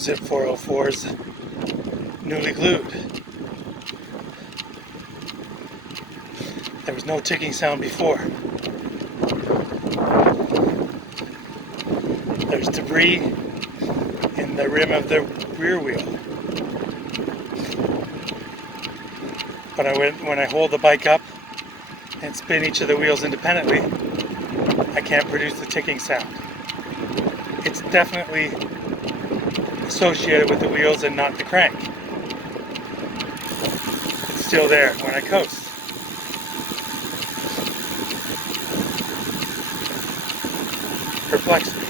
Zipp 404s newly glued. There was no ticking sound before. There's debris in the rim of the rear wheel. But when I hold the bike up and spin each of the wheels independently, I can't produce the ticking sound. It's definitely associated with the wheels and not the crank. It's still there when I coast. Perplexing.